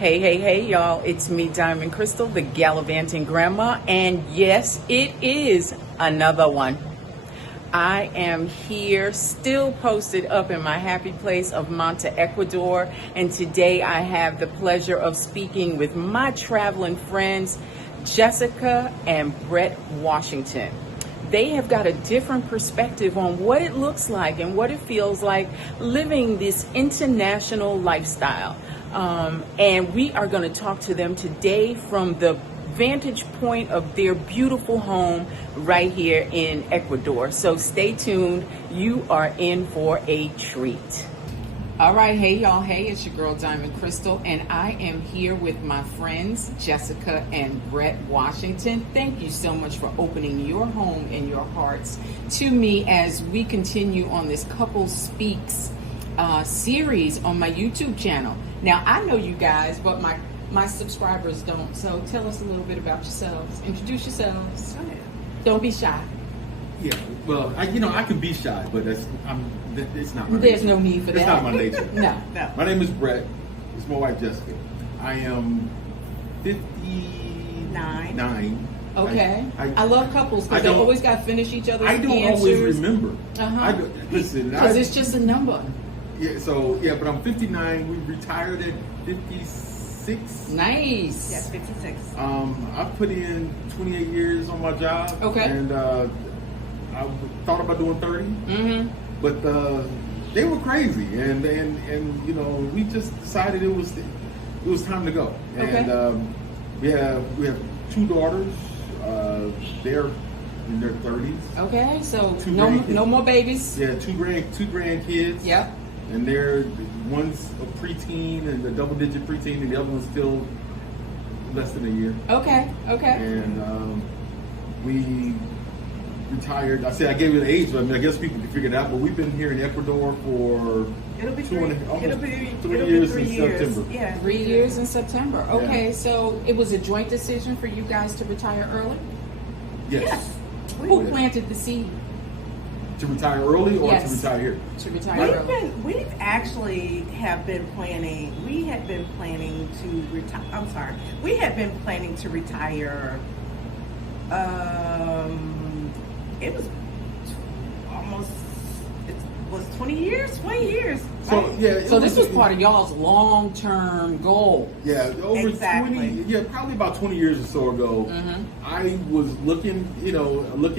Hey, y'all. It's me, Diamond Crystal, the gallivanting grandma. And yes, it is another one. I am here, still posted up in my happy place of Manta, Ecuador. And today I have the pleasure of speaking with my traveling friends, Jessica and Bret Washington. They have got a different perspective on what it looks like and what it feels like living this international lifestyle. And we are going to talk to them today from the vantage point of their beautiful home right here in Ecuador. So stay tuned. You are in for a treat. All right. Hey, y'all. Hey, it's your girl, Diamond Crystal, and I am here with my friends, Jessica and Bret Washington. Thank you so much for opening your home and your hearts to me as we continue on this Couple Speaks series on my YouTube channel. Now, I know you guys, but my subscribers don't. So tell us a little bit about yourselves. Introduce yourselves. Go ahead. Don't be shy. Yeah, well, I can be shy, but it's not my There's nature. no need for that. It's not my nature. No. My name is Bret. It's my wife, Jessica. I am 59. Okay. I love couples because they always got to finish each other's answers. I don't always remember. Listen, because it's just a number. Yeah, but I'm 59. We retired at 56. Nice. Yes, 56. I put in 28 years on my job. Okay. And I thought about doing 30. Mm-hmm. But they were crazy, and we just decided it was time to go. Okay. And we have 2 daughters. They're in their 30s. Okay, so no more babies. Yeah, two grandkids. Yep. And one's a preteen and a double-digit preteen, and the other one's still less than a year. Okay. And we retired. I gave you the age, but I guess people can figure it out. But we've been here in Ecuador for almost 3 years in September. Yeah, 3 years in September. Okay, Yeah. So it was a joint decision for you guys to retire early? Yes. Who planted the seed? To retire early or Yes. to retire here? To retire early. We've actually have been planning. We had been planning to retire. I'm sorry. We had been planning to retire. It was almost. It was 20 years. 20 years. So right? yeah. So this was part of y'all's long-term goal. Yeah, over Exactly. 20. Yeah, probably about 20 years or so ago. Mm-hmm. I was looking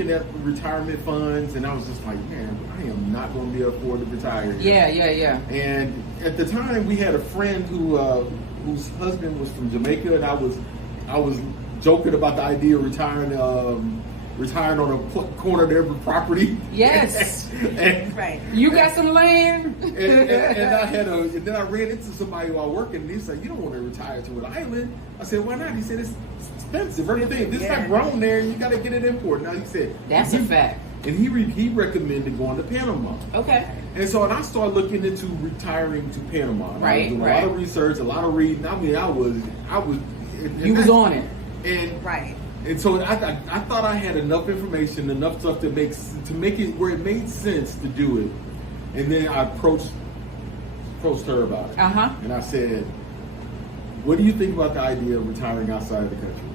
at retirement funds, and I was just like, man, I am not going to be able to afford to retire here. Yeah. And at the time, we had a friend whose husband was from Jamaica, and I was joking about the idea of retiring on a corner of every property. Yes. and, Right. You got some land. and then I ran into somebody while working, and he said, "You don't want to retire to an island." I said, "Why not?" He said, "It's expensive. Everything. This is not grown there. You got to get it imported." Now he said, That's a fact. And he recommended going to Panama. Okay. And so I started looking into retiring to Panama. And I was doing a lot of research, a lot of reading. I mean, I was. You was on it. And Right. And so I thought I had enough information, enough stuff to make it where it made sense to do it. And then I approached her about it. And I said, "What do you think about the idea of retiring outside of the country?"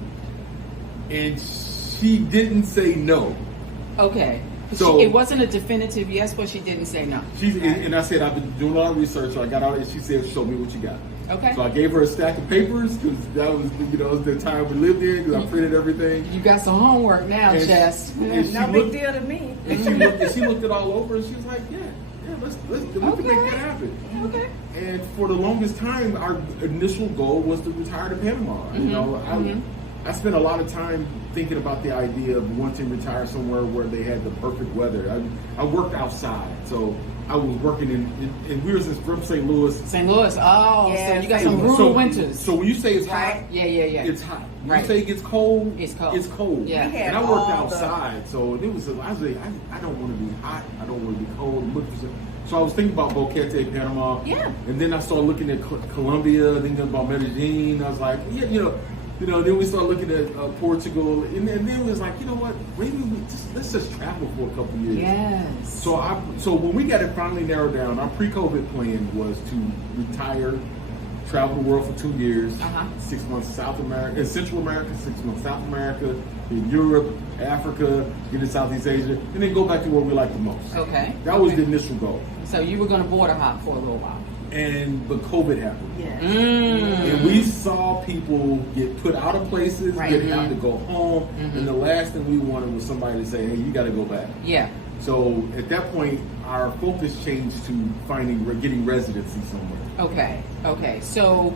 And she didn't say no. Okay. So it wasn't a definitive yes, but she didn't say no. And I said, "I've been doing a lot of research." So I got out, and she said, "Show me what you got." Okay. So I gave her a stack of papers because that was, it was the time we lived in because I printed everything. You got some homework now, Jess. No big deal to me. And she looked it all over, and she was like, "Yeah, let's we can make that happen." Okay. And for the longest time, our initial goal was to retire to Panama. I spent a lot of time thinking about the idea of wanting to retire somewhere where they had the perfect weather. I worked outside, so I was working in we were from St. Louis. St. Louis. Oh, yeah, so you got some brutal winters. So when you say it's hot, Yeah. it's hot. When you say it gets cold, it's cold. It's cold. Yeah. And I worked outside, so it was. I was like, I don't want to be hot. I don't want to be cold. So I was thinking about Boquete, Panama. Yeah. And then I started looking at Colombia, thinking about Medellin. I was like, then we started looking at Portugal, and then it was like, you know what? Maybe let's just travel for a couple of years. Yes. So when we got it finally narrowed down, our pre-COVID plan was to retire traveled the world for 2 years, Uh-huh. 6 months South America, Central America, 6 months South America, in Europe, Africa, get to Southeast Asia, and then go back to where we like the most. Okay. That was Okay. the initial goal. So you were going to border hop for a little while. But COVID happened. Yes. And we saw people get put out of places, Right. get have to go home, and the last thing we wanted was somebody to say, hey, you got to go back. Yeah. So at that point, our focus changed to getting residency somewhere. Okay. So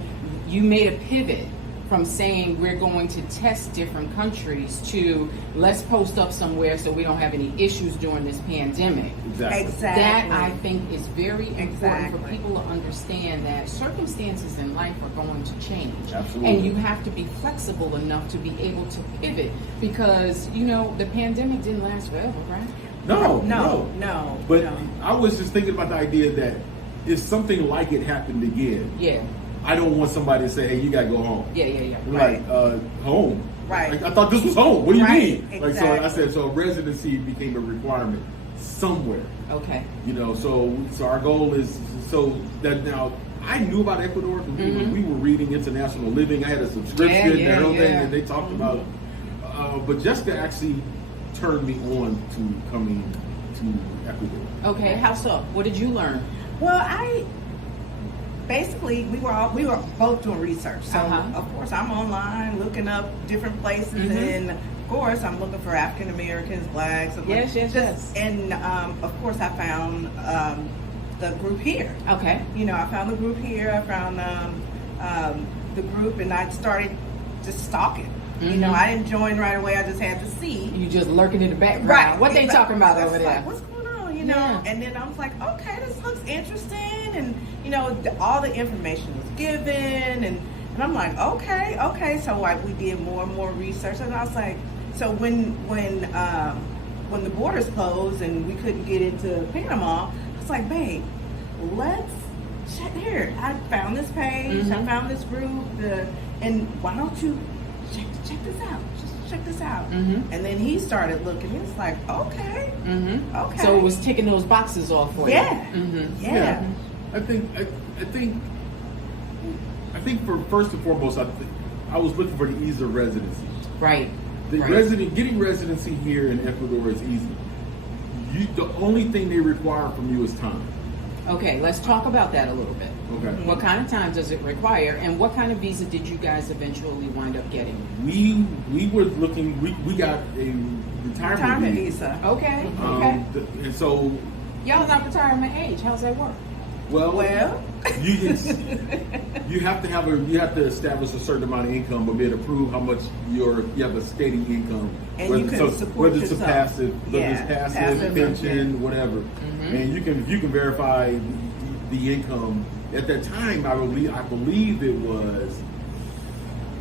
you made a pivot from saying we're going to test different countries to let's post up somewhere so we don't have any issues during this pandemic. Exactly. That I think is very important for Exactly. people to understand that circumstances in life are going to change. Absolutely. And you have to be flexible enough to be able to pivot because, the pandemic didn't last forever, right? No. But no. I was just thinking about the idea that if something like it happened again, Yeah. I don't want somebody to say, hey, you got to go home. Yeah. Like, home? Right. Like, I thought this was home. What do you Right, mean? Like, so I said, so residency became a requirement somewhere. Okay. So our goal is, so that now, I knew about Ecuador because we were reading International Living. I had a subscription and everything, and they talked about it. But Jessica actually turned me on to coming to Ecuador. Okay. How so? What did you learn? Well, basically we were both doing research. So of course I'm online looking up different places, and of course I'm looking for African Americans, blacks. Yes. And of course I found the group here. Okay. I found the group here. I found the group, and I started just stalking. I didn't join right away. I just had to see. You just lurking in the background. Right. What they talking about over there? Like, what's going on? Yeah. And then I was like, okay, this looks interesting. And, all the information was given. And I'm like, okay. So we did more and more research. And I was like, so when the borders closed and we couldn't get into Panama, I was like, babe, let's check here. I found this page. I found this group. And why don't you check this out? Just check this out. And then he started looking. It's like, okay. So it was ticking those boxes off for you. Yeah. I think for first and foremost, I was looking for the ease of residency. Right. Getting residency here in Ecuador is easy. The only thing they require from you is time. Okay, let's talk about that a little bit. Okay. What kind of time does it require, and what kind of visa did you guys eventually wind up getting? We were looking. We got a retirement visa. Okay. And so Y'all not retirement age. How's that work? Well, you have to establish a certain amount of income, but be able to prove how much you have a steady income. And you can support whether it's yourself. passive pension, whatever. And you can verify the income. At that time, I believe it was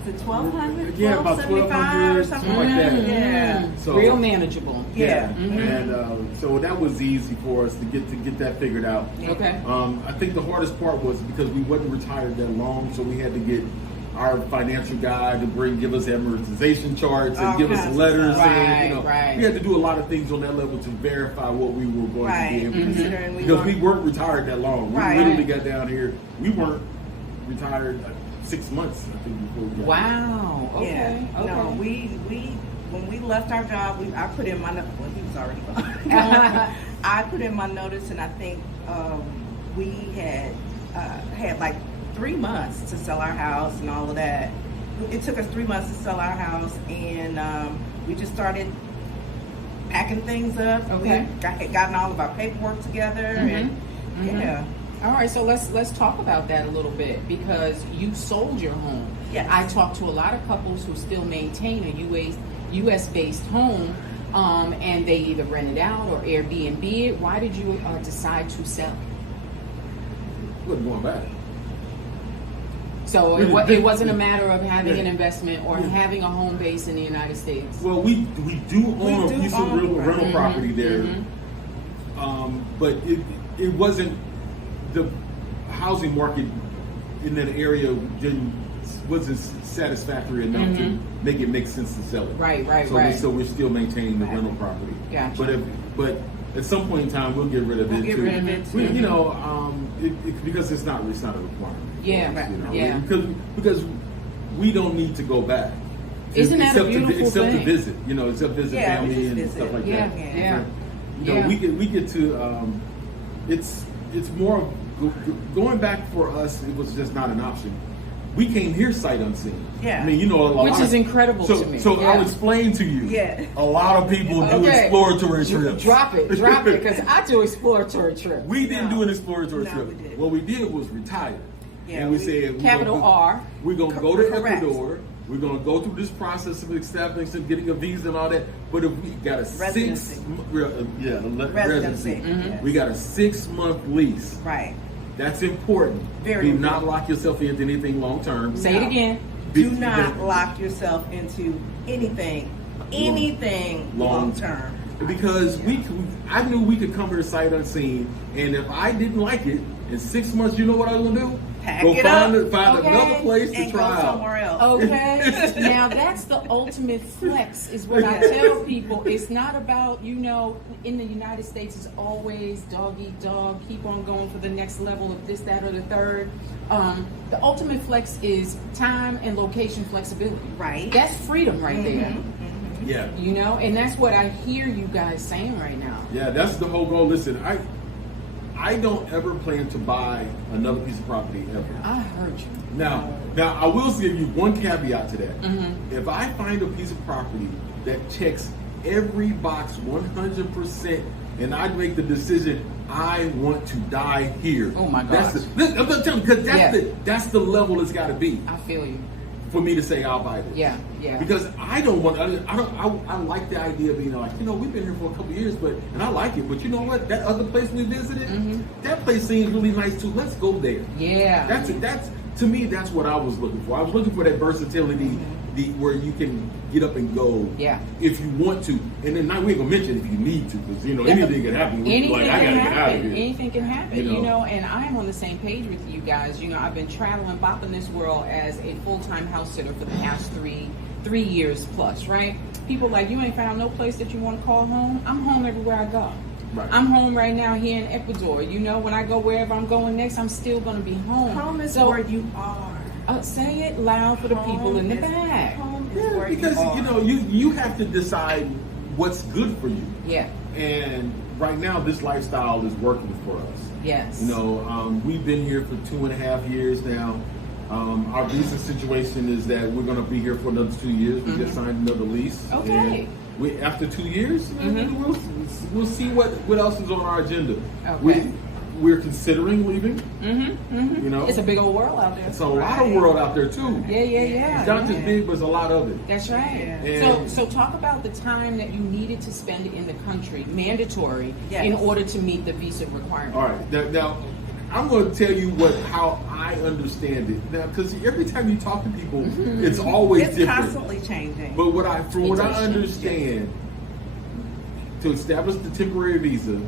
the 1,200, yeah, about 1,200, something like that. Yeah, so real manageable. Yeah, and so that was easy for us to get that figured out. Okay. I think the hardest part was because we wasn't retired that long, so we had to get our financial guy to give us amortization charts and give us letters. Right. We had to do a lot of things on that level to verify what we were going to be able to do. Because we weren't retired that long. We literally got down here. We weren't retired 6 months, I think, before we got Wow. Okay. Yeah. Okay. No, when we left our job, I put in my notice. Well, he was already gone. I put in my notice, and I think we had like 3 months to sell our house and all of that. It took us 3 months to sell our house, and we just started packing things up. Okay. We gotten all of our paperwork together, and yeah. All right, so let's talk about that a little bit, because you sold your home. Yes. I talked to a lot of couples who still maintain a U.S.-based home, and they either rent it out or Airbnb it. Why did you decide to sell? wasn't going back. So it wasn't a matter of having an investment or having a home base in the United States. Well, we do own a piece of rental property there, but it wasn't, the housing market in that area wasn't satisfactory enough to make sense to sell it. Right. So we're still maintaining the rental property. Gotcha. But at some point in time we'll get rid of it get too. rid of it too. You know, because it's not a requirement. Yeah, Right. You know? yeah. Because we don't need to go back. Isn't that a Except beautiful except thing? to visit, you know, except visit Yeah, we family just and visit. stuff like Yeah, that. yeah. You know, Yeah. we get to it's more of going back for us. It was just not an option. We came here sight unseen. Yeah. I mean, you know, a lot Which is incredible so, to me. So Yeah. I'll explain to you. Yeah. A lot of people do Okay. exploratory trips. Drop it, because I do exploratory trips. We didn't No. do an exploratory No, trip. we didn't. What we did was retire. Yeah, and we we- said, Capital R. We're going to go to Correct. Ecuador. We're going to go through this process of establishing, getting a visa and all that. But if we got a Residency. residency. Yes. We got a 6-month lease. Right. That's important. Very Do not important. lock yourself into anything long term. Say it again. Do not lock yourself into anything long term. Because I knew we could come here sight unseen, and if I didn't like it in 6 months, you know what I was gonna do? Pack Go it find up. find Okay. another place to And try go out. somewhere else. Okay, now that's the ultimate flex, is what I tell people. It's not about, you know, in the United States, it's always dog eat dog, keep on going for the next level of this, that, or the third. The ultimate flex is time and location flexibility. Right. That's freedom right there. Yeah, You know, and that's what I hear you guys saying right now. yeah, that's the whole goal. Listen, I don't ever plan to buy another piece of property ever. I heard you. Now I will give you one caveat to that. Mm-hmm. If I find a piece of property that checks every box 100%, and I make the decision, I want to die here. Oh my That's gosh. I'm not telling you, because Yeah. that's the level it's got to be I feel you. for me to say I'll buy this. Yeah, yeah. Because I don't want. I like the idea of being like, you know, we've been here for a couple of years, and I like it. But you know what? That other place we visited, that place seems really nice too. Let's go there. Yeah. That's to me. That's what I was looking for. I was looking for that versatility, where you can get up and go. Yeah. If you want to, and then we ain't gonna mention if you need to, because you know anything can happen. Anything Like, I can gotta get out of happen. here. Anything can happen. You know? You know, and I am on the same page with you guys. You know, I've been traveling, bopping this world as a full-time house sitter for the past three years plus, right? People like, you ain't found no place that you want to call home. I'm home everywhere I go. Right. I'm home right now here in Ecuador. You know, when I go wherever I'm going next, I'm still going to be home. Home is So, where you are. say it loud for the people in the back. Home is Yeah, where because you are. you know you have to decide what's good for you. Yeah. And right now, this lifestyle is working for us. Yes. You know, we've been here for 2.5 years now. Our visa situation is that we're going to be here for another 2 years. We just signed another lease. Okay. And after 2 years, we'll see what else is on our agenda. Okay. We're considering leaving. You know, It's a big old world out there. it's a lot of world out there too. Yeah. It's not just big, but it's a lot of it. That's right. Yeah. So talk about the time that you needed to spend in the country, mandatory, Yes. in order to meet the visa requirement. All right, now I'm going to tell you how I understand it. Now, because every time you talk to people, it's always It's different. constantly changing. But from what I does change, understand, to establish the temporary visa,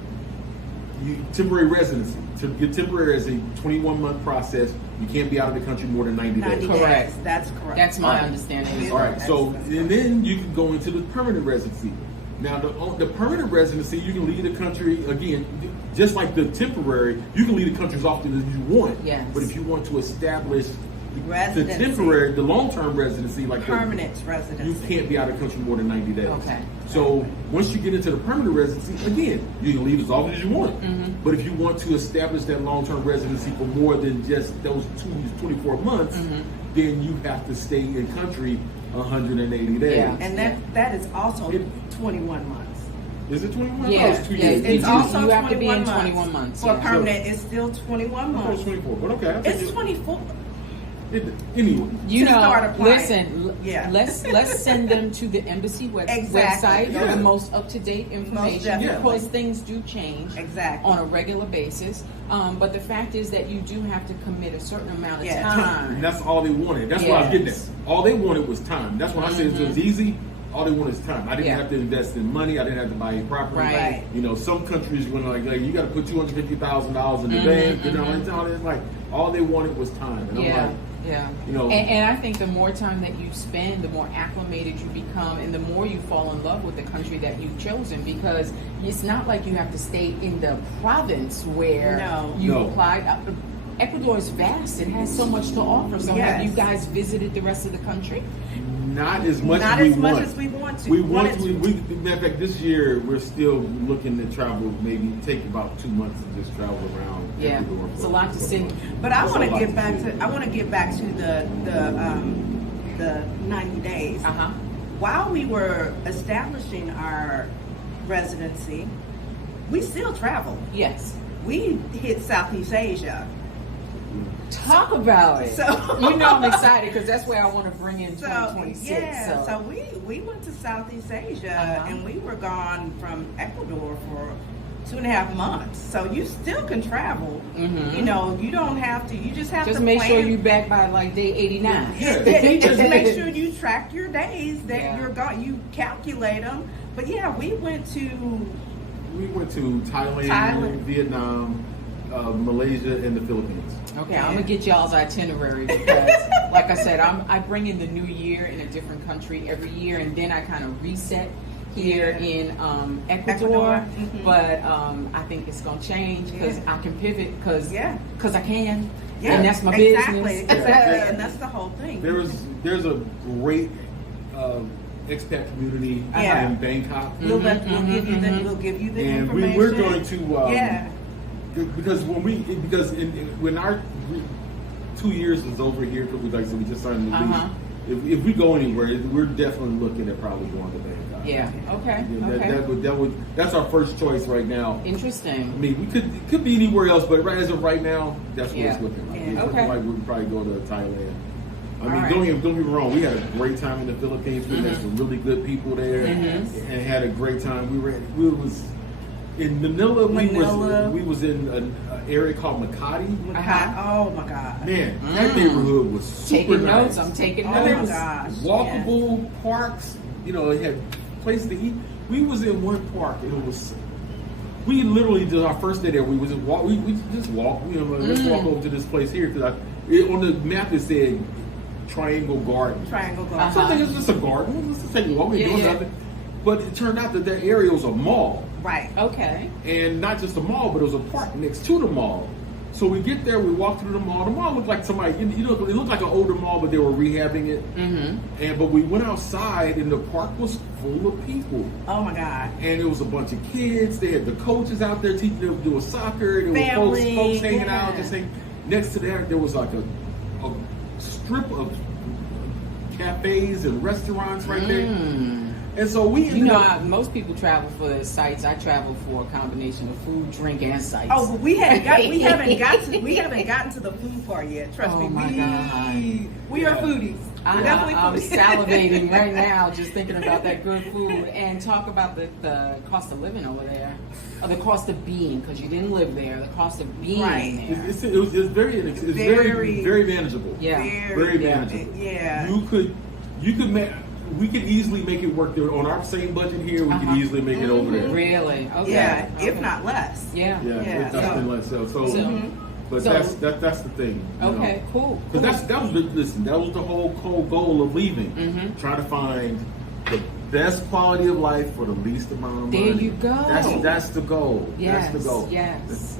temporary residency, to get temporary is a 21-month process. You can't be out of the country more than 90 days. Correct. days. That's correct. That's my All right. understanding. All right, so and then you can go into the permanent residency. Now, the permanent residency, you can leave the country again, just like the temporary. You can leave the country as often as you want. Yes. But if you want to establish the Residency. temporary, the long-term residency, like Permanent you residency. can't be out of the country more than 90 days. Okay. So once you get into the permanent residency, again, you can leave as often as you want. But if you want to establish that long-term residency for more than just those 24 months, then you have to stay in country 180 days. Yeah. And that is also 21 months. Is it 21? Yeah. Oh, it's 2 Yeah, years. It's do. also You have to be in 21 21 months, For yeah. permanent, it's still 21 I thought it was months. 24, but okay. I think It's 24. anyway. You To know, start applying. listen. Yeah. Let's send them to the embassy Exactly. website for Yeah. the most up-to-date information, definitely. because things do change Exactly. on a regular basis. But the fact is that you do have to commit a certain amount of Yeah. time. And that's all they wanted. That's what I was getting at. Yes. All they wanted was time. That's when I said it was easy. All they wanted is time. I didn't Yeah. have to invest in money. I didn't have to buy any property. Right. You know, some countries when like you got to put $250,000 in the bank. You know, and all that. Like all they wanted was time. And Yeah. I'm like, Yeah. You know, and I think the more time that you spend, the more acclimated you become, and the more you fall in love with the country that you've chosen, because it's not like you have to stay in the province where you applied. Ecuador is vast. It has so much to offer. So have you guys visited the rest of the country? Not as much Not as as much as we want to. We want to. Matter of fact, this year we're still looking to travel. Maybe take about 2 months to just travel around. Yeah, Ecuador. It's a lot to see. But I want to get back to. I want to get back to the 90 days. While we were establishing our residency, we still traveled. Yes. We hit Southeast Asia. Talk about it. So you know I'm excited because that's where I want to bring in 2026. Yeah, so we went to Southeast Asia and we were gone from Ecuador for 2.5 months. So you still can travel. You know, you don't have to. You just have to make plan. Sure you back by like day 89. Yeah, you just make sure you track your days that you're gone. You calculate them. But yeah, we went to Thailand, Vietnam, Malaysia, and the Philippines. Okay, I'm gonna get y'all's itinerary because, like I said, I bring in the new year in a different country every year, and then I kind of reset here in Ecuador. But I think it's gonna change because I can pivot because I can, and that's my business. Exactly, and that's the whole thing. There's a great expat community in Bangkok. We'll give you the and information. we're going to because when our 2 years is over here, because we just signed the lease. If we go anywhere, we're definitely looking at probably going to Bangkok. Yeah. Okay. That's our first choice right now. Interesting. I mean, it could be anywhere else, but as of right now, that's what it's looking like. It's looking like we'd probably go to Thailand. I mean, don't get me wrong. We had a great time in the Philippines. We met some really good people there, and had a great time. We was in Manila. We was in an area called Makati. Oh my God! Man, that neighborhood was super nice. I'm taking notes. Oh my gosh! Walkable parks. You know, it had place to eat. We was in one park, and it was. We literally did our first day there. We was just walk. We just walked. Let's walk over to this place here because on the map it said Triangle Garden. So I think it's just a garden. Let's just take a walk. We doing nothing. But it turned out that area was a mall. Right. Okay. And not just a mall, but it was a park next to the mall. So we get there, we walk through the mall. The mall looked like somebody, it looked like an older mall, but they were rehabbing it. But we went outside, and the park was full of people. Oh my God! And it was a bunch of kids. They had the coaches out there teaching them doing soccer. There were folks hanging out. Next to that, there was like a strip of cafes and restaurants right there. And so most people travel for sites. I travel for a combination of food, drink, and sites. Oh, but we haven't gotten to the food part yet. Trust me. God. We are foodies. I'm salivating right now just thinking about that good food, and talk about the cost of living over there, or the cost of being, because you didn't live there. The cost of being there. It's very manageable. Yeah, very manageable. Yeah, we could easily make it work there on our same budget here. We could easily make it over there. Really? Okay. Yeah, if not less. Yeah. Definitely less. But that's the thing. Okay, cool. Because that was the whole goal of leaving. Try to find the best quality of life for the least amount of money. There you go. That's the goal. Yes, that's the goal. Yes.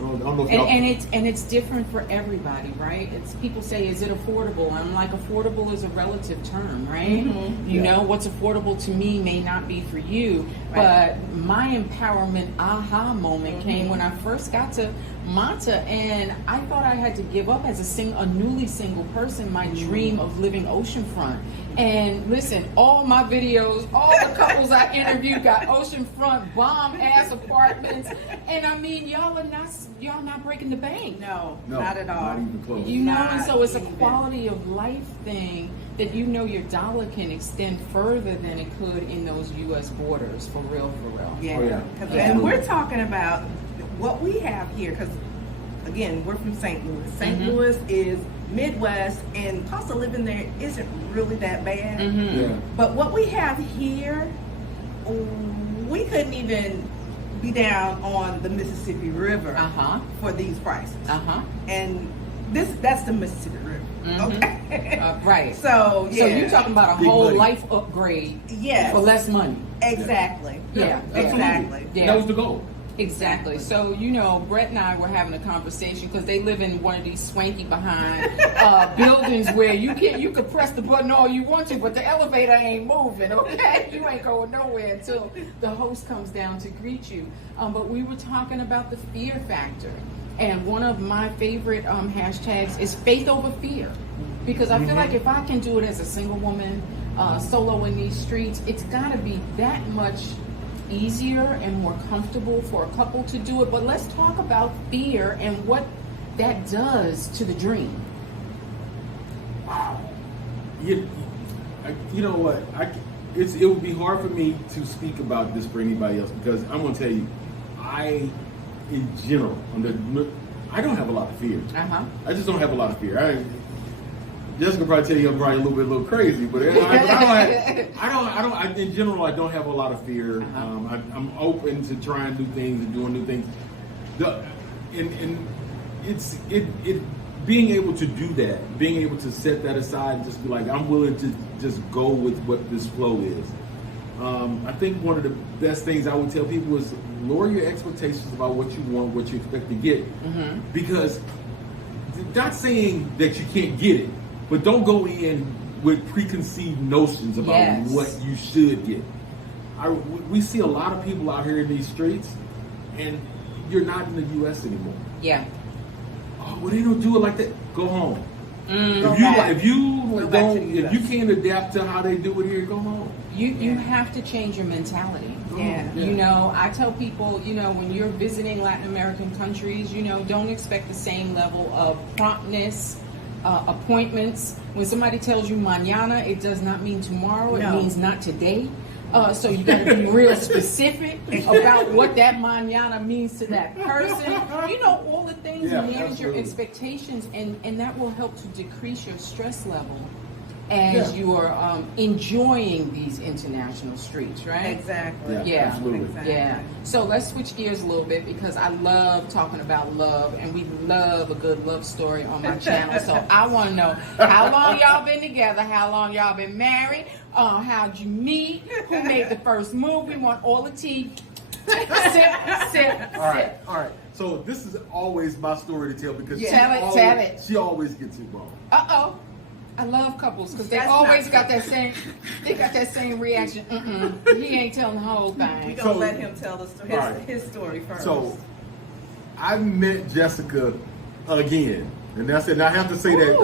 And it's different for everybody, right? People say, is it affordable? I'm like, affordable is a relative term, right? You know, what's affordable to me may not be for you. But my empowerment aha moment came when I first got to Manta, and I thought I had to give up as a newly single person my dream of living oceanfront. And listen, all my videos, all the couples I interviewed got oceanfront bomb ass apartments, and I mean, y'all not breaking the bank. No, not at all. Not even close. And so it's a quality of life thing that your dollar can extend further than it could in those U.S. borders, for real. Yeah. And we're talking about what we have here, because again, we're from St. Louis. St. Louis is Midwest, and cost of living there isn't really that bad. But what we have here, we couldn't even be down on the Mississippi River for these prices. And that's the Mississippi River. Okay. Right. So So you're talking about a Big whole money. life upgrade Yes. for less money. Exactly. Yeah. Exactly. Yeah. That was the goal. Exactly. So, Brett and I were having a conversation because they live in one of these swanky behind buildings where you could press the button all you want to, but the elevator ain't moving, okay? You ain't going nowhere until the host comes down to greet you. But we were talking about the fear factor. And one of my favorite hashtags is faith over fear. Because I feel like if I can do it as a single woman, solo in these streets, it's got to be that much easier and more comfortable for a couple to do it. But let's talk about fear and what that does to the dream. You know what? It would be hard for me to speak about this for anybody else because I'm going to tell you, in general, I don't have a lot of fear. I just don't have a lot of fear. Jessica probably tell you I'm probably a little crazy, but in general, I don't have a lot of fear. I'm open to trying new things and doing new things. Being able to do that, being able to set that aside and just be like, I'm willing to just go with what this flow is. I think one of the best things I would tell people is lower your expectations about what you want, what you expect to get. Because not saying that you can't get it, but don't go in with preconceived notions about what you should get. We see a lot of people out here in these streets, and you're not in the U.S. anymore. Yeah. Oh, well, they don't do it like that. Go home. If you can't adapt to how they do it here, go home. You have to change your mentality. I tell people, when you're visiting Latin American countries, don't expect the same level of promptness, appointments. When somebody tells you mañana, it does not mean tomorrow. It means not today. So you got to be real specific about what that mañana means to that person. All the things, and manage your expectations, and that will help to decrease your stress level as you are enjoying these international streets, right? Exactly. Yeah, absolutely. Exactly. Yeah. So let's switch gears a little bit because I love talking about love, and we love a good love story on my channel. So I want to know how long y'all been together, how long y'all been married, how'd you meet, who made the first move. We want all the tea. Sip. All right. So this is always my story to tell because Tell it. She always gets it wrong. I love couples because they always got that same. They got that same reaction. He ain't telling the whole thing. We gonna let him tell his story first. So I met Jessica again, and I said I have to say that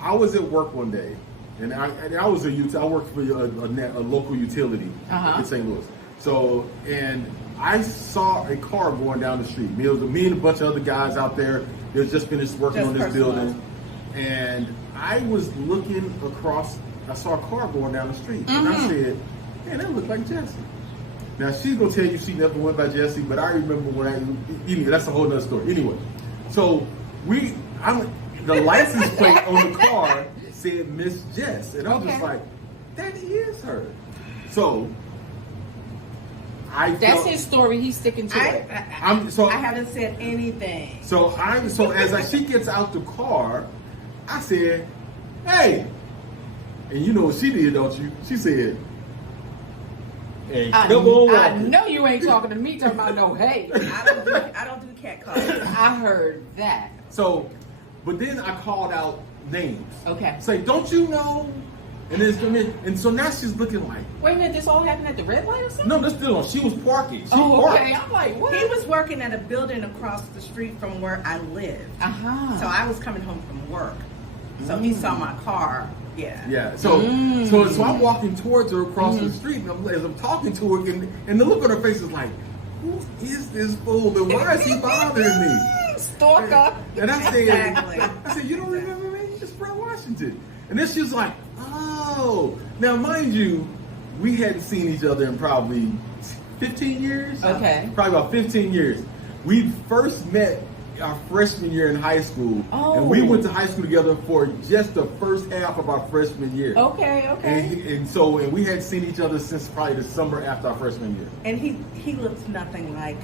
I was at work one day, and I was I worked for a local utility in St. Louis. So I saw a car going down the street. Me and a bunch of other guys out there. They had just finished working on this building, and I was looking across. I saw a car going down the street, and I said, "Man, that looks like Jesse." Now she's gonna tell you she never went by Jesse, but I remember when that's a whole other story. Anyway, so the license plate on the car said Miss Jess, and I was just like, "That is her." So that's his story. He's sticking to it. I haven't said anything. So as she gets out the car, I said, "Hey," and you know what she did, don't you? She said, "Hey, come on." I know you ain't talking to me talking about no hey. I don't do cat calls. I heard that. So, but then I called out names. Okay. Say, "Don't you know?" And so now she's looking like. Wait a minute, this all happened at the red light or something? No, that's still on. She was parking. Okay. I'm like, what? He was working at a building across the street from where I live. So I was coming home from work. So he saw my car. Yeah. So I'm walking towards her across the street, and as I'm talking to her, and the look on her face is like, "Who is this fool? And why is he bothering me?" Stalker. And I said, Exactly. I said, "You don't remember me? It's Brett Washington." And then she was like, "Oh." Now, mind you, we hadn't seen each other in probably 15 years. Okay. Probably about 15 years. We first met our freshman year in high school. And we went to high school together for just the first half of our freshman year. Okay. And we hadn't seen each other since probably the summer after our freshman year. And he looks nothing like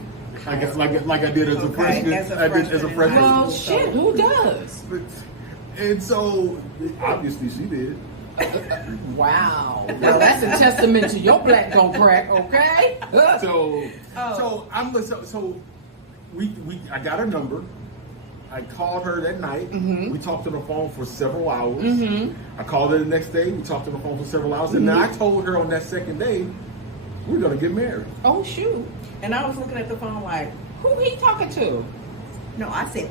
I did as a freshman. As a freshman. Well, shit, who does? And so, obviously, she did. Wow. Now that's a testament to your black don't crack, okay? So I got her number. I called her that night. Mm-hmm. We talked on the phone for several hours. Mm-hmm. I called her the next day. We talked on the phone for several hours. And then I told her on that second day, we're going to get married. Oh, shoot. And I was looking at the phone like, Who he talking to? no, I said,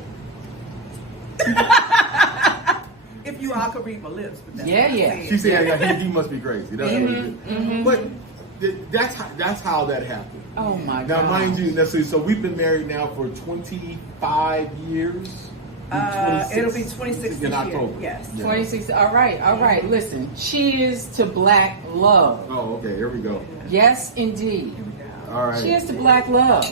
if you all could read my lips. But that's Yeah, what I yeah. said. She said, yeah, he must be crazy. That's what he did. Mm-hmm. But that's how that happened. Oh, my God. Now, mind you, so we've been married now for 25 years. It'll be 26 in October. Yes. Yeah. 26. All right. Listen, cheers to black love. Oh, okay. Here we go. Yes, indeed. All right. Cheers to black love.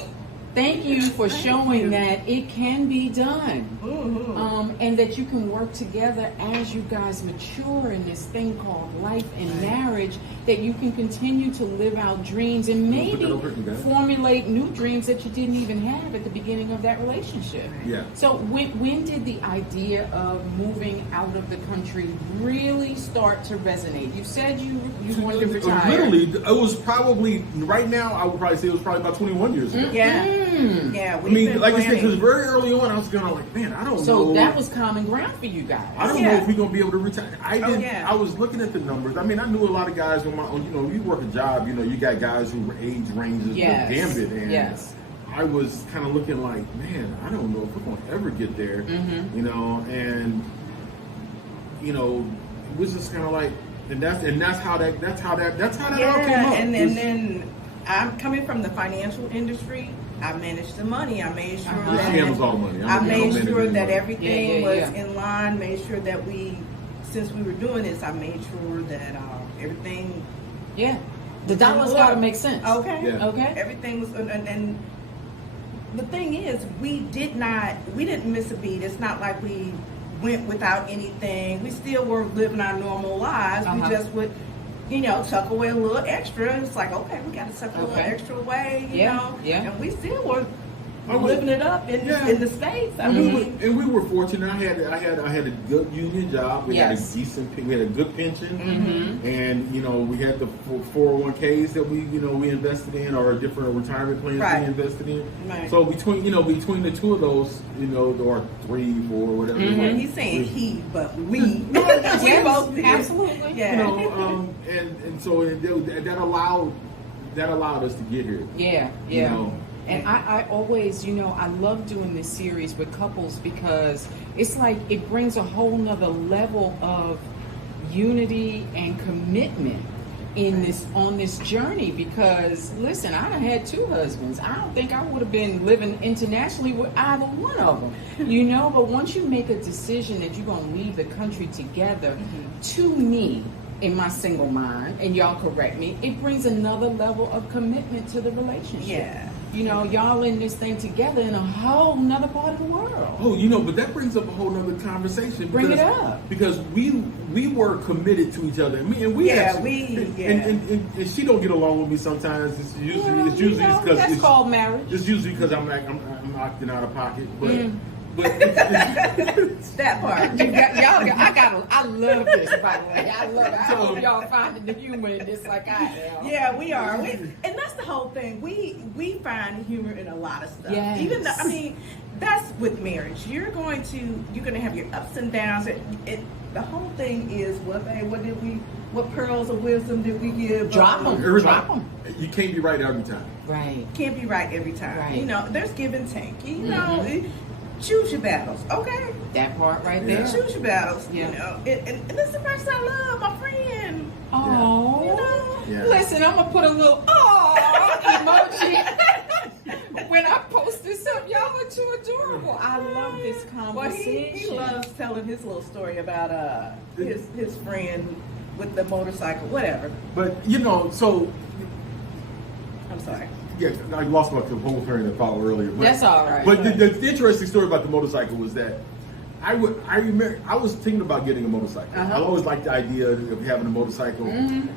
Thank you for Thank showing you. that it can be done. Mm-hmm. And that you can work together as you guys mature in this thing called life and marriage, that you can continue to live out dreams and You wanna put that maybe over it? You got it? formulate new dreams that you didn't even have at the beginning of that relationship. Yeah. So when did the idea of moving out of the country really start to resonate? You said you wanted to retire. Literally, it was probably, right now, I would probably say it was probably about 21 years ago. Yeah. Yeah. I mean, like I said, because very early on, I was going like, man, I don't know. So that was common ground for you guys. I don't know if we're going to be able to retire. I didn't. yeah. I was looking at the numbers. I mean, I knew a lot of guys on my own. You know, you work a job, you know, you got guys who age ranges Yes. gambit. And Yes. I was kind of looking like, man, I don't know if we're going to ever get there. Mm-hmm. You know, and, you know, it was just kind of like, and that's how that all came up. And then I'm coming from the financial industry. I managed the money. I made sure Uh-huh. that She handles all the money. I made don't sure manage that anybody. everything Yeah. was in line. Made sure that since we were doing this, I made sure that everything. Yeah. The dollars got to make sense. Okay. Yeah. Okay. Everything was, and the thing is, we didn't miss a beat. It's not like we went without anything. We still were living our normal lives. Uh-huh. We just would, tuck away a little extra. It's like, okay, we got to tuck a little Okay. extra away, you Yeah, know. yeah. And we still were Oh, living it up in the States. I mean, And we were fortunate. I had a good union job. We Yes. had we had a good pension, Mm-hmm. and we had the 401ks that we invested in, or different retirement plans that we Right. invested in. Right. So between the two of those, or 3, 4, whatever. Mm-hmm. and he's saying he, but we. we Yes, both did. absolutely. Yeah. And so that allowed us to get here. Yeah. You know. And I always, I love doing this series with couples because it's like it brings a whole nother level of unity and commitment on this journey. Because listen, I done had 2 husbands. I don't think I would have been living internationally with either one of them. But once you make a decision that you're gonna leave the country together, to me, in my single mind, and y'all correct me, it brings another level of commitment to the relationship. Yeah. Y'all in this thing together in a whole nother part of the world. Oh, but that brings up a whole nother conversation. Bring it up. Because we were committed to each other. And we Yeah, actually, we- and she don't get along with me sometimes. It's usually because that's called marriage. It's usually because I'm acting out of pocket. But That part. I love this, by the way. I love it. I hope y'all finding the humor in this like I am. Yeah, we are. And that's the whole thing. We find humor in a lot of stuff. Yes. Even though, that's with marriage. You're going to have your ups and downs. The whole thing is what pearls of wisdom did we give? Drop 'em. Drop 'em. You can't be right every time. Right. Can't be right every time. Right. There's give and take. Choose your battles, okay? That part right there. Yeah. Choose your battles. Yeah. And this is the person I love, my friend. Oh. Yeah. Listen, I'm gonna put a little emoji when I post this up. Y'all are too adorable. I love this Well, conversation. he loves telling his little story about his friend with the motorcycle, whatever. But so I'm sorry. yeah, I lost my whole train of thought earlier. But, That's all right. But the interesting story about the motorcycle was that I remember I was thinking about getting a motorcycle. Uh-huh. I always liked the idea of having a motorcycle, and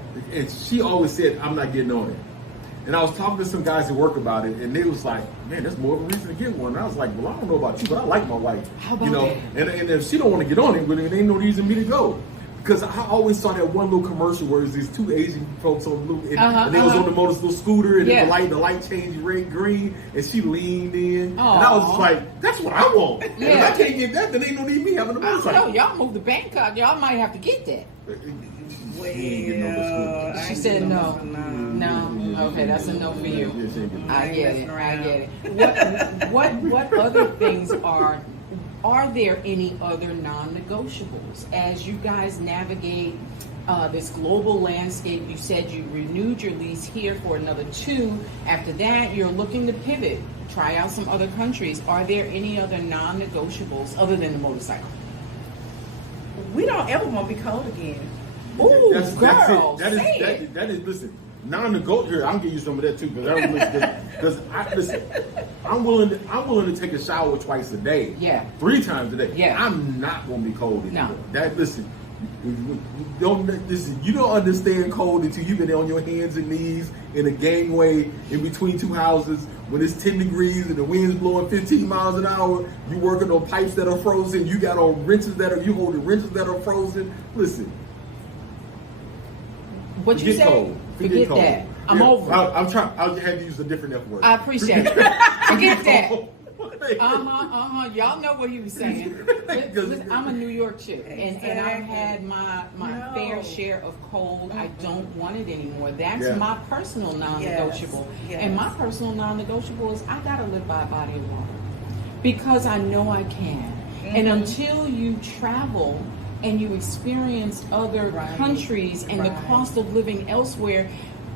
she always said, "I'm not getting on it." And I was talking to some guys at work about it, and they was like, "Man, that's more of a reason to get one." And I was like, "Well, I don't know about you, but I like my wife. How about that? And if she don't want to get on it, well, there ain't no reason for me to go." Because I always saw that one little commercial where there's these two Asian folks on the and they was on the motorcycle scooter, and the light changed red, green, and she leaned in, and I was just like, "That's what I want." And if I can't get that, then ain't no need me having a motorcycle. No, y'all moved to Bangkok. Y'all might have to get that. She said no. No. Okay, that's a no for you. I get it. What other things are there any other non-negotiables as you guys navigate this global landscape? You said you renewed your lease here for another 2. After that, you're looking to pivot, try out some other countries. Are there any other non-negotiables other than the motorcycle? We don't ever want to be cold again. Ooh, girl, that is listen. Non-negotiable. Here, I'll give you some of that too, because I'm willing to take a shower twice a day. Yeah. 3 times a day. Yeah. I'm not gonna be cold anymore. No. You don't understand cold until you've been on your hands and knees in a gangway in between 2 houses when it's 10 degrees and the wind's blowing 15 miles an hour. You working on pipes that are frozen. You got on you holding wrenches that are frozen. Listen. What you say? Forget that. I'm over. I had to use a different F word. I appreciate it. Forget that. Y'all know what he was saying. Listen, I'm a New York chick, and I've had my fair share of cold. I don't want it anymore. That's my personal non-negotiable. Yes. And my personal non-negotiable is I gotta live by a body of water because I know I can. And until you travel and you experience other countries and the cost of living elsewhere,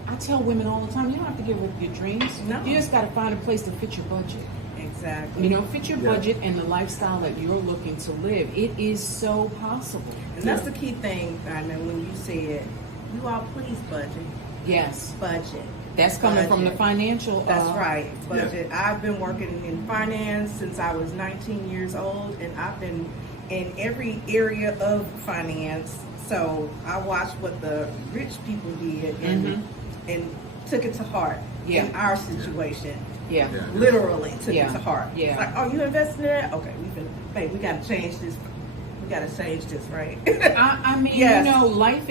I tell women all the time, you don't have to give up your dreams. No. You just got to find a place to fit your budget. Exactly. Fit your budget and the lifestyle that you're looking to live. It is so possible. And that's the key thing, I mean, when you said, you all please budget. Yes. Budget. That's coming from the financial. That's right. Budget. Yeah. I've been working in finance since I was 19 years old, and I've been in every area of finance. So I watched what the rich people did and took it to heart in our situation. Yeah. Literally took it to heart. Yeah. It's like, oh, you invested in that? Okay, we got to change this. We got to change this, right? I mean, life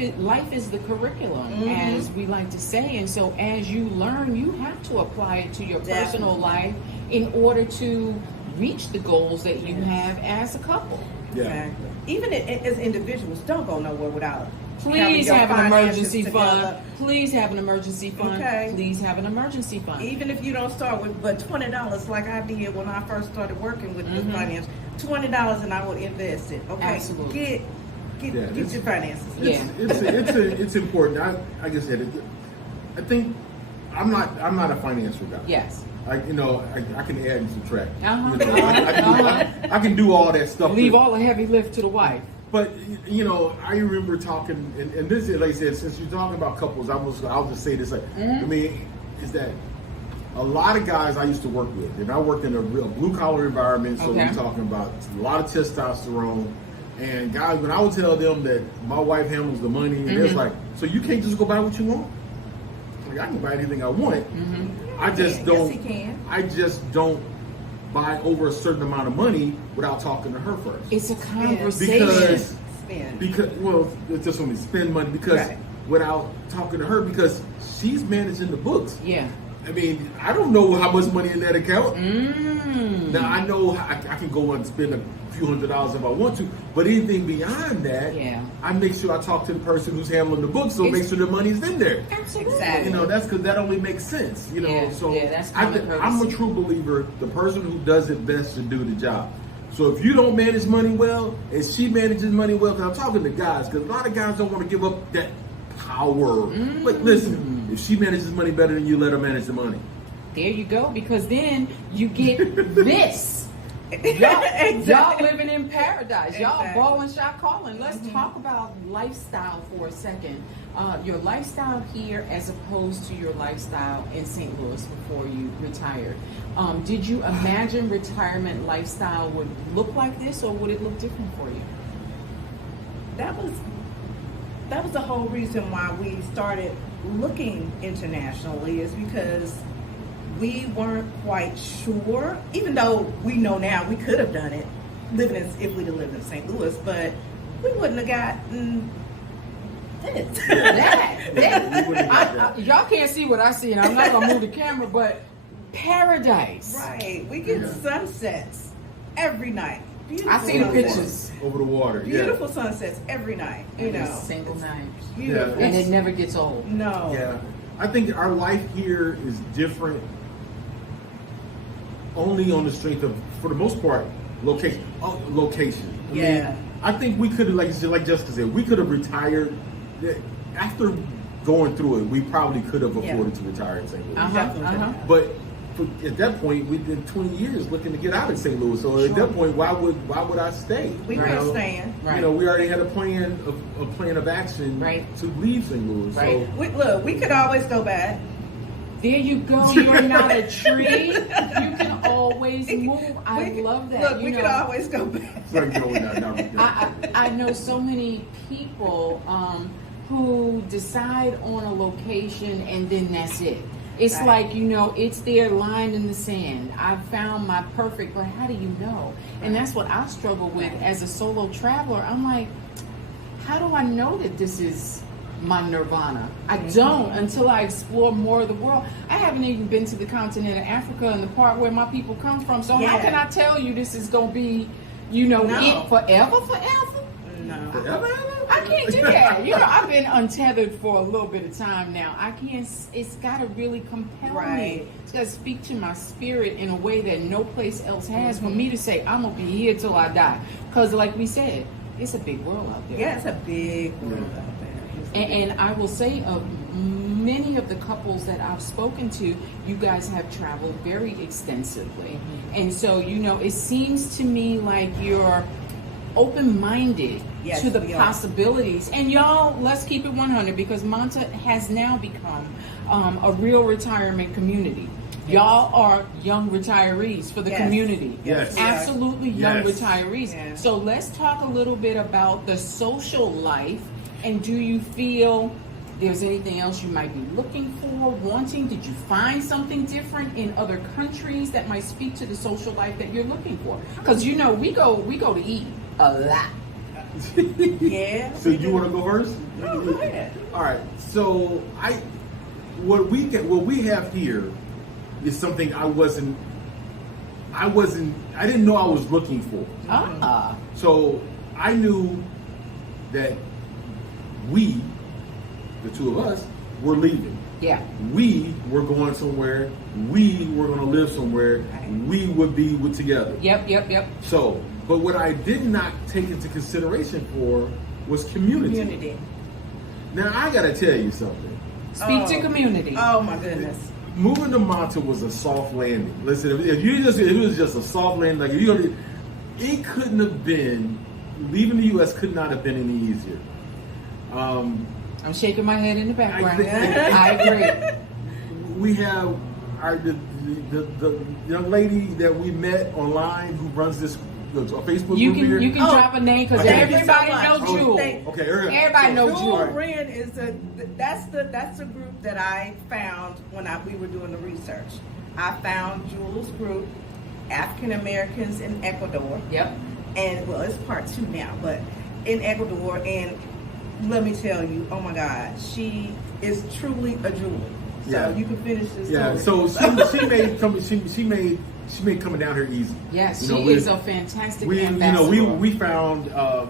is the curriculum, as we like to say. And so as you learn, you have to apply it to your personal life in order to reach the goals that you have as a couple. Yeah. Exactly. Even as individuals, don't go nowhere without. Please have an emergency fund. Please have an emergency fund. Okay. Please have an emergency fund. Even if you don't start with but $20, like I did when I first started working with the finance, $20 and I would invest it. Okay. Absolutely. Get your finances. It's important. I guess I think I'm not a financial guy. Yes. I can add and subtract. I can do all that stuff. Leave all the heavy lift to the wife. But I remember talking, and this is, like I said, since you're talking about couples, I'll just say this. I mean, is that a lot of guys I used to work with, and I worked in a real blue collar environment, so we're talking about a lot of testosterone. And guys, when I would tell them that my wife handles the money, and they're like, so you can't just go buy what you want? Like, I can buy anything I want. I just don't. Yes, he can. I just don't buy over a certain amount of money without talking to her first. It's a conversation. Because it's just when we spend money without talking to her, because she's managing the books. Yeah. I mean, I don't know how much money in that account. Now I know I can go and spend a few $100s if I want to, but anything beyond that, I make sure I talk to the person who's handling the books, so make sure the money's in there. Absolutely. Exactly. That's because that only makes sense. So that's I'm a true believer. The person who does it best should do the job. So if you don't manage money well, and she manages money well, because I'm talking to guys, because a lot of guys don't want to give up that power. But listen, if she manages money better than you, let her manage the money. There you go, because then you get this. Y'all living in paradise. Y'all ball and shot calling. Let's talk about lifestyle for a second. Your lifestyle here as opposed to your lifestyle in St. Louis before you retired. Did you imagine retirement lifestyle would look like this, or would it look different for you? That was that was the whole reason why we started looking internationally, is because we weren't quite sure, even though we know now we could have done it if we'd have lived in St. Louis, but we wouldn't have gotten this. Y'all can't see what I see, and I'm not gonna move the camera, but paradise. Right. We get sunsets every night. Beautiful I see the sunsets. pictures. Over the water. Beautiful sunsets every night. You know. Single night. Beautiful. And it never gets old. No. Yeah. I think our life here is different only on the strength of, for the most part, location. Location. I mean, I think we could have, like Jessica said, we could have retired. After going through it, we probably could have afforded to retire in St. Louis. But at that point, we did 20 years looking to get out of St. Louis. So at that point, why would I stay? We weren't staying. Right. You know, we already had a plan of action to leave St. Louis. Right. So we could always go back. There you go. You're not a tree. You can always move. I love that. Look, we could always go back. I know so many people who decide on a location and then that's it. It's like, it's there lined in the sand. I've found my perfect, but how do you know? And that's what I struggle with as a solo traveler. I'm like, how do I know that this is my nirvana? I don't until I explore more of the world. I haven't even been to the continent of Africa and the part where my people come from. So how can I tell you this is going to be, it forever? No. Forever? I can't do that. I've been untethered for a little bit of time now. I can't, it's got to really compel me. It's got to speak to my spirit in a way that no place else has for me to say, I'm going to be here till I die. Because like we said, it's a big world out there. Yeah, it's a big world out there. And I will say of many of the couples that I've spoken to, you guys have traveled very extensively. And so, it seems to me like you're open-minded to the possibilities. And y'all, let's keep it 100 because Monta has now become a real retirement community. Y'all are young retirees for the community. Yes. Absolutely young retirees. Yes. So let's talk a little bit about the social life. And do you feel there's anything else you might be looking for, wanting? Did you find something different in other countries that might speak to the social life that you're looking for? Because we go to eat a lot. Yeah. So you want to go first? No, go ahead. All right. So what we have here is something I didn't know I was looking for. So I knew that we, the two of us, were leaving. Yeah. We were going somewhere. We were going to live somewhere. We would be together. Yep. So, but what I did not take into consideration for was community. Now I got to tell you something. Speak to community. Oh my goodness. Moving to Monta was a soft landing. Listen, if it was just a soft landing, it couldn't have been. Leaving the U.S. could not have been any easier. I'm shaking my head in the background. I agree. We have the young lady that we met online who runs this Facebook group here. You can drop a name because everybody knows Jewel. Okay, everybody knows Jewel. Ren is that's the group that I found when we were doing the research. I found Jewel's group, African Americans in Ecuador. Yep. And it's part 2 now, but in Ecuador, and let me tell you, oh my God, she is truly a jewel. So you can finish this. Yeah. story. So she made coming down here easy. Yes, she is a fantastic ambassador. We found a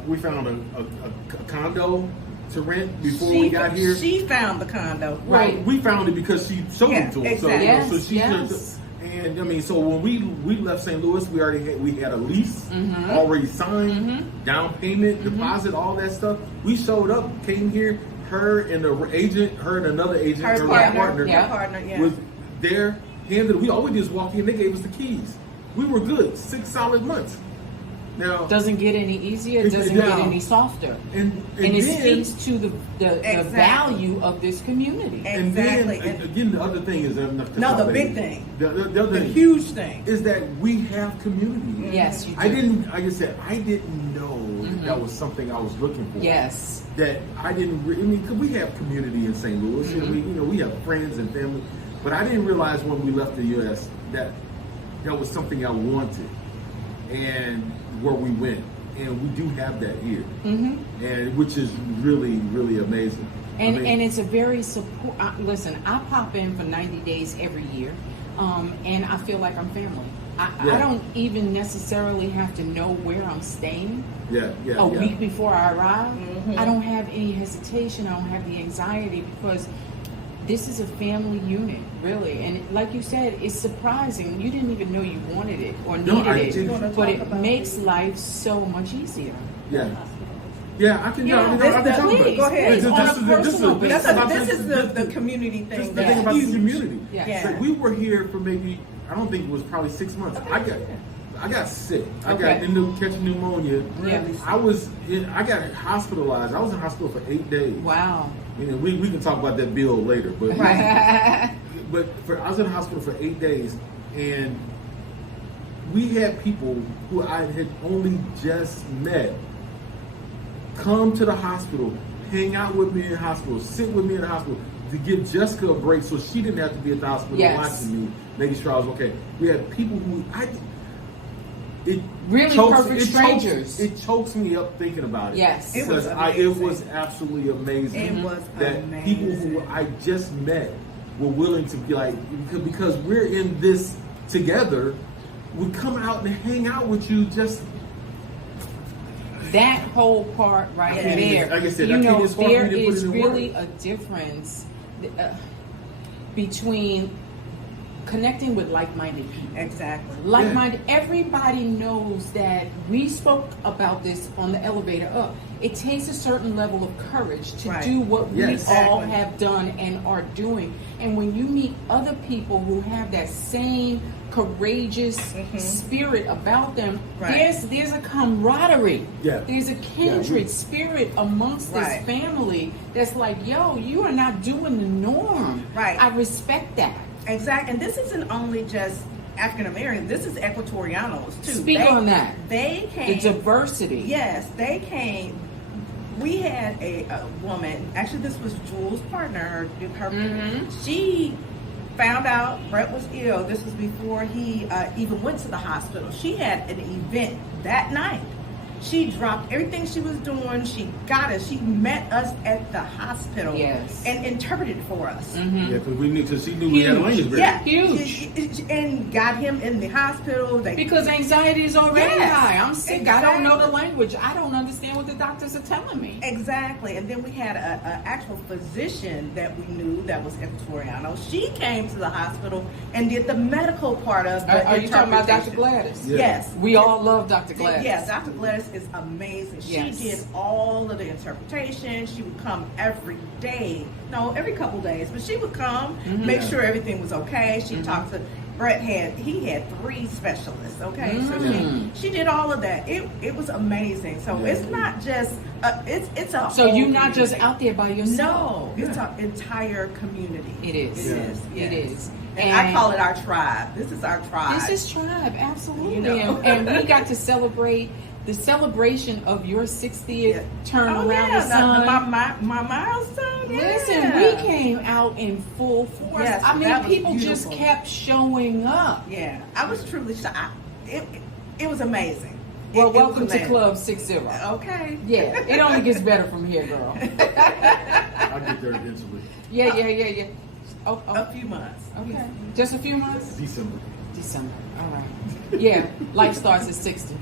condo to rent before we got here. She found the condo. Right. We found it because she showed it to us. Exactly. So and I mean, so when we left St. Louis, we had a lease already signed, down payment, deposit, all that stuff. We showed up, came here. Her and another agent, her partner, was there. We always just walked in. They gave us the keys. We were good. 6 solid months. Now doesn't get any easier. It doesn't get any softer. And it speaks to the value of this community. And then again, the other thing is the big thing. The huge thing is that we have community. Yes, you do. I didn't know that was something I was looking for. Yes. That I didn't. I mean, 'cause we have community in St. Louis, and we have friends and family, but I didn't realize when we left the U.S. that was something I wanted, and where we went, and we do have that here, and which is really, really amazing. And it's a very support. Listen, I pop in for 90 days every year, and I feel like I'm family. I don't even necessarily have to know where I'm staying. A week before I arrive, I don't have any hesitation. I don't have the anxiety because this is a family unit, really. And like you said, it's surprising. You didn't even know you wanted it or needed it, but it makes life so much easier. Yeah, I can. I can talk about it. Go ahead. This is the community thing. The thing about the community. Yeah. So we were here for maybe, I don't think it was probably 6 months. I got sick. I got into catching pneumonia. I got hospitalized. I was in hospital for 8 days. Wow. We can talk about that bill later, but I was in the hospital for 8 days, and we had people who I had only just met come to the hospital, hang out with me in the hospital, sit with me in the hospital, to give Jessica a break so she didn't have to be at the hospital watching me, making sure I was okay. We had people who perfect strangers. It chokes me up thinking about it. Yes, it was absolutely amazing. It was that amazing. People who I just met were willing to be like, because we're in this together, would come out and hang out with you. Just that whole part there. Like I said, there is really a difference between connecting with like-minded people. Exactly. Like-minded. Everybody knows that we spoke about this on the elevator up. It takes a certain level of courage to do what we all have done and are doing. And when you meet other people who have that same courageous spirit about them, there's a camaraderie. There's a kindred spirit amongst this family that's like, yo, you are not doing the norm. I respect that. Exactly. And this isn't only just African Americans, this is Ecuadorianos too. Speak on that. They came. The diversity. Yes, they came. We had a woman, actually this was Jules' partner, she found out Bret was ill. This was before he even went to the hospital. She had an event that night. She dropped everything she was doing. She got us. She met us at the hospital and interpreted for us. Because she knew we had a language barrier. Huge. And got him in the hospital. Because anxiety is already high. I'm sick. I don't know the language. I don't understand what the doctors are telling me. Exactly. And then we had an actual physician that we knew that was Ecuadoriano. She came to the hospital and did the medical part of the Are you talking about Dr. Gladys? Yes. We all love Dr. Gladys. Yes, Dr. Gladys is amazing. She did all of the interpretation. She would come every every couple days, but she would come, make sure everything was okay. She talked to Bret. He had 3 specialists. So she did all of that. It was amazing. So it's not just it's a so you're not just out there by yourself. No, it's an entire community. It is. It is. And I call it our tribe. This is our tribe. This is tribe, absolutely. And we got to celebrate the celebration of your 60th turn around the sun. My milestone. Listen, we came out in full force. Yes, I mean, people beautiful. just kept showing up. Yeah, I was truly shocked. It was was welcome to amazing. Club 60. Okay. Yeah, it only gets better from here, girl. I'll get there eventually. Yeah. Oh. A few months. Okay. Just a few months? December. All right. Yeah, life starts at 60.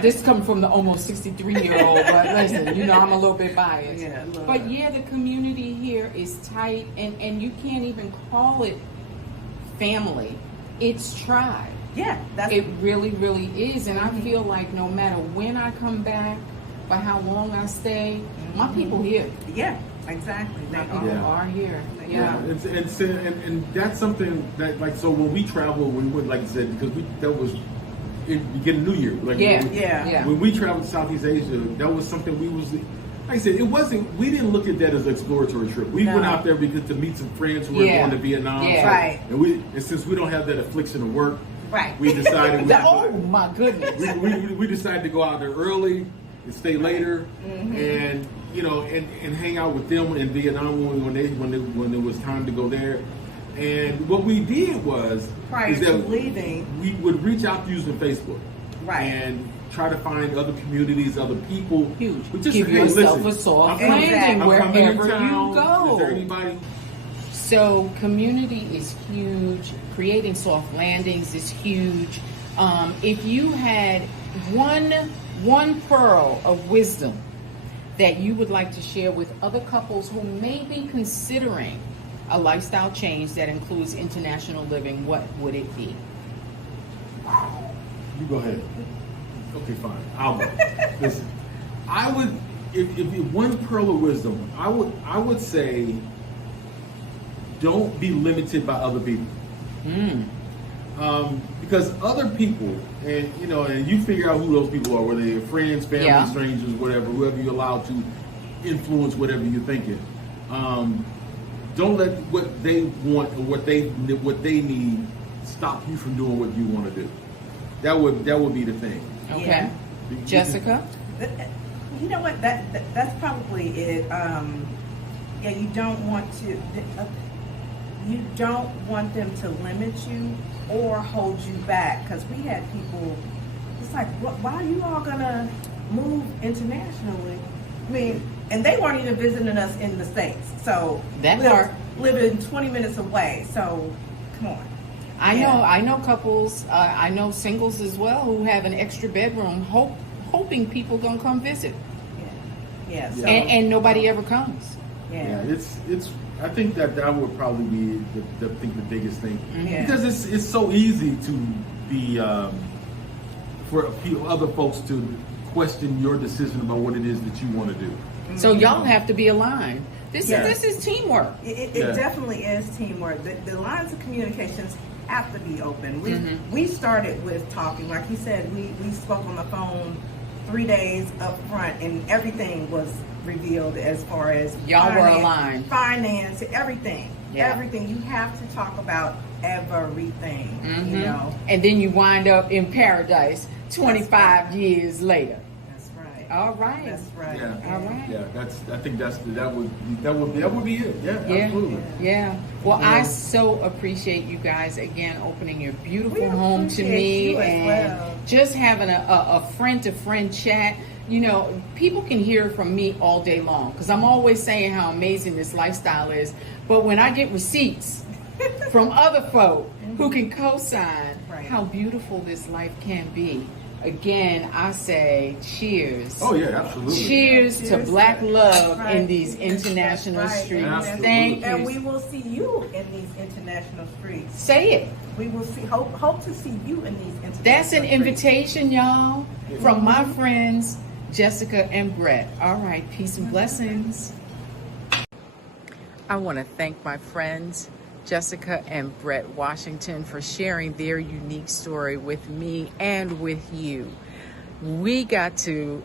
This coming from the almost 63-year-old, but listen, I'm a little bit biased. But the community here is tight, and you can't even call it family. It's tribe. Yeah, it really, really is. And I feel like no matter when I come back, for how long I stay, my people here. Yeah, exactly. My people are here. Yeah. And that's something that, like, so when we travel, we would, like I said, because that was in beginning of New Year. Like, when we traveled to Southeast Asia, that was something like I said, we didn't look at that as an exploratory trip. We went out there because to meet some friends who were going to Vietnam. Yeah. And since we don't have that affliction of work, we decided. Oh my goodness! We decided to go out there early and stay later, and and hang out with them in Vietnam when it was time to go there. And what we did was prior to leaving, we would reach out using Facebook, right, and try to find other communities, other people. Huge. But just give yourself a soft landing wherever you go. Is there anybody? So community is huge. Creating soft landings is huge. If you had one pearl of wisdom that you would like to share with other couples who may be considering a lifestyle change that includes international living, what would it be? You go ahead. Okay, fine. I'll go. Listen, I would, if one pearl of wisdom, I would say, don't be limited by other people. Because other people, and you figure out who those people are, whether they're friends, family, strangers, whatever, whoever you allow to influence whatever you're thinking. Don't let what they want or what they need stop you from doing what you want to do. That would be the thing. Okay, yeah. Jessica. You know what? That's probably it. You don't want to. You don't want them to limit you or hold you back, because we had people. It's like, why are you all gonna move internationally? I mean, and they weren't even visiting us in the States, so living 20 minutes away. So, come on. I know couples. I know singles as well who have an extra bedroom, hoping people gonna come visit. Yeah. So, and nobody ever comes. Yeah. It's. I think that would probably be the biggest thing, because it's so easy to be for other folks to question your decision about what it is that you want to do. So y'all have to be aligned. This is teamwork. It definitely is teamwork. The lines of communications have to be open. We started with talking, like you said. We spoke on the phone 3 days up front, and everything was revealed as far as y'all were aligned. Finance, everything. Everything. You have to talk about everything. And then you wind up in paradise 25 years later. That's right. All right. That's right. All right. Yeah, I think that would be it. Yeah, absolutely. Yeah. Well, I so appreciate you guys again opening your beautiful home to me and just having a friend-to-friend chat. People can hear from me all day long, because I'm always saying how amazing this lifestyle is. But when I get receipts from other folk who can co-sign how beautiful this life can be, again, I say cheers. Oh, yeah, absolutely. Cheers to Black love in these international streets. Absolutely. Thank you. And we will see you in these international streets. Say it. We will hope to see you in these international That's an streets. invitation, y'all, from my friends, Jessica and Bret. All right, peace and blessings. I want to thank my friends, Jessica and Bret Washington, for sharing their unique story with me and with you. We got to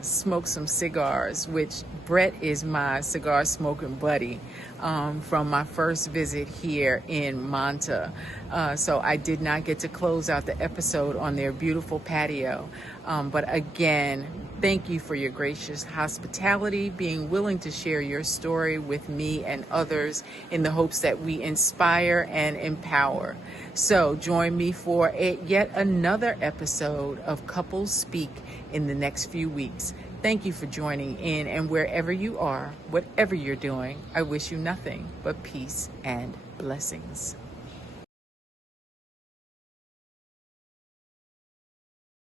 smoke some cigars, which Bret is my cigar smoking buddy from my first visit here in Manta. So I did not get to close out the episode on their beautiful patio. But again, thank you for your gracious hospitality, being willing to share your story with me and others in the hopes that we inspire and empower. So join me for yet another episode of Couples Speak in the next few weeks. Thank you for joining in, and wherever you are, whatever you're doing, I wish you nothing but peace and blessings.